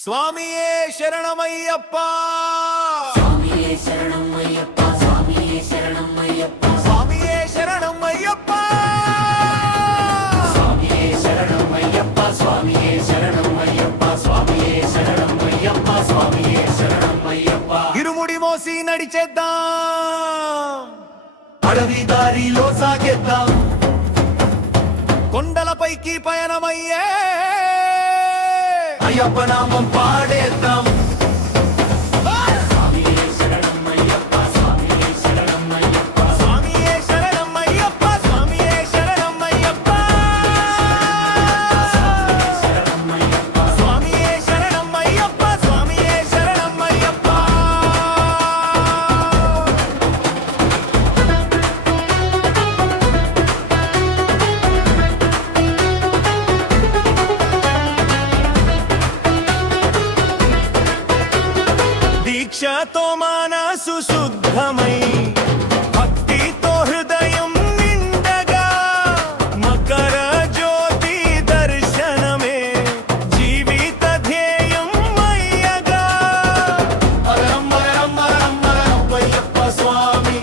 స్వామియే శరణమయ్యప్ప స్వామియే శరణమయ్యప్ప స్వామియే శరణమయ్యప్ప స్వామియే శరణమయ్యప్ప స్వామియే శరణమయ్యప్ప స్వామియే శరణమయ్యప్ప స్వామియే శరణమయ్యప్ప స్వామియే శరణమయ్యప్ప ఇరుముడి మోసి నడిచేద్దాం, అడవి దారిలో సాగేద్దాం, కొండలపైకి పయనమయ్యే అయ్యప్ప నామం పాడేద్దాం. స్వామియే శరణమయ్యప్ప స్వామియే శరణమయ్యప్ప స్వామియే శరణమయ్యప్ప స్వామియే శరణమయ్యప్ప స్వామియే శరణమయ్యప్ప స్వామియే శరణమయ్యప్ప. దీక్షతో మనసు శుద్ధమై భక్తితో హృదయం నిండగా మకర జ్యోతి దర్శనమే జీవిత ధ్యేయం అయ్యగా. అరరం మరరం మరరం మరరం అయ్యప్ప స్వామి,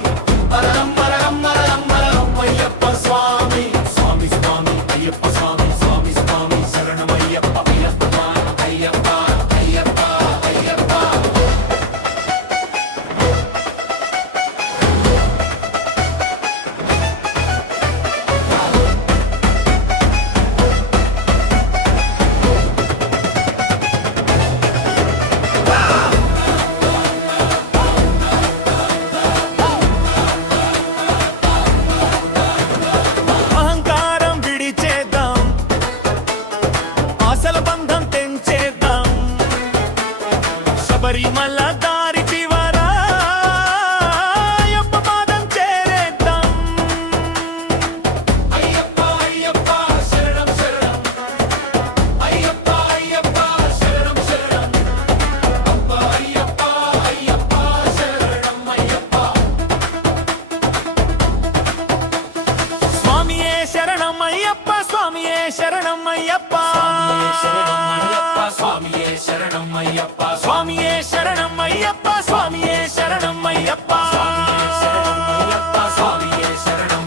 అరరం మరరం మరరం మరరం అయ్యప్ప స్వామి. స్వామి స్వామి అయ్యప్ప స్వామి, స్వామి స్వామి శరణమయ్యప్ప అయ్యప్ప అయ్యప్ప అయ్యప్ప అయ్యప్ప. అహంకారం విడిచేద్దాం, ఆశల బంధం తెంచేద్దాం, శబరిమల దారి చివరా అయ్యప్ప పాదం చేరేద్దాం. అయ్యప్ప అయ్యప్ప శరణం శరణం, అయ్యప్ప అయ్యప్ప శరణం శరణం, అప్ప అయ్యప్ప అయ్యప్ప శరణం అయ్యప్ప. స్వామియే శరణమయ్యప్ప స్వామియే శరణమయ్యప్ప స్వామియే శరణమయ్యప్ప స్వామియే శరణమయ్యప్ప స్వామియే శరణమయ్యప్ప స్వామియే శరణమయ్యప్ప స్వామియే శరణమయ్యప్ప